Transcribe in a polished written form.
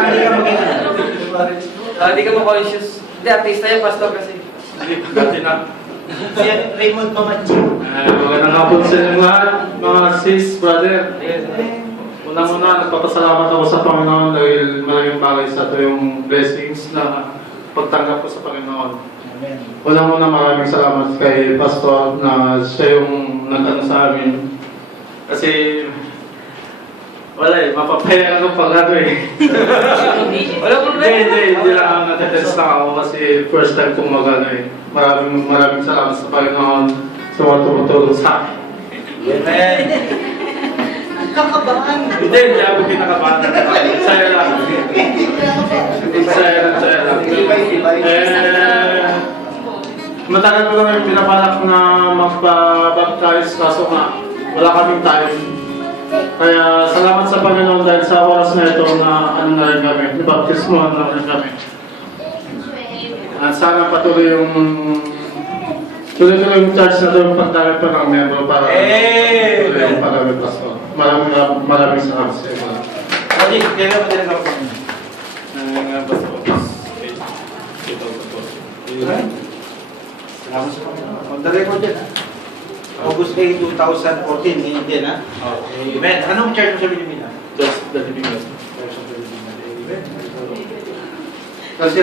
Hindi ka maging Hindi ka mo conscious. Hindi, artista yan, pastor kasi. Dati na. si Raymond Pamachi. Magandang hapon sa inyo lahat, mga sis, brother. Unang-una, nagpapasalamat ako sa Panginoon dahil maraming bagay sa ito yung blessings na pagtanggap ko sa Panginoon. Amen. Unang-una, maraming salamat kay Pastor na siya yung nag-ano sa amin. Kasi wala eh, mapapayaran ko pag ano eh. Wala problema. Hindi lang ako natetest lang ako kasi first time kong mag-ano eh. Maraming salamat sa Panginoon sa mga tumutulong sa akin. Amen. Kakabahan. Hindi ako kinakabahan. Saya lang. Saya lang. Matagal ko lang yung pinabalak na magpa-baptize kaso nga wala kaming time. Kaya salamat sa Panginoon dahil sa oras na ito na ano na rin kami, baptismo na rin kami. At sana patuloy yung tuloy-tuloy yung church na ito yung pagdami pa ng membro para tuloy yung pagdami pasto. Maraming salamat sa iyo. Adi, kaya mo din ako. Salamat sa Panginoon. On the record yan, ha? August 8, 2014, ngayon din, ha? Amen. Anong church mo sa Pilipinas? Just the living God. Church of the Living God. Amen. Kasi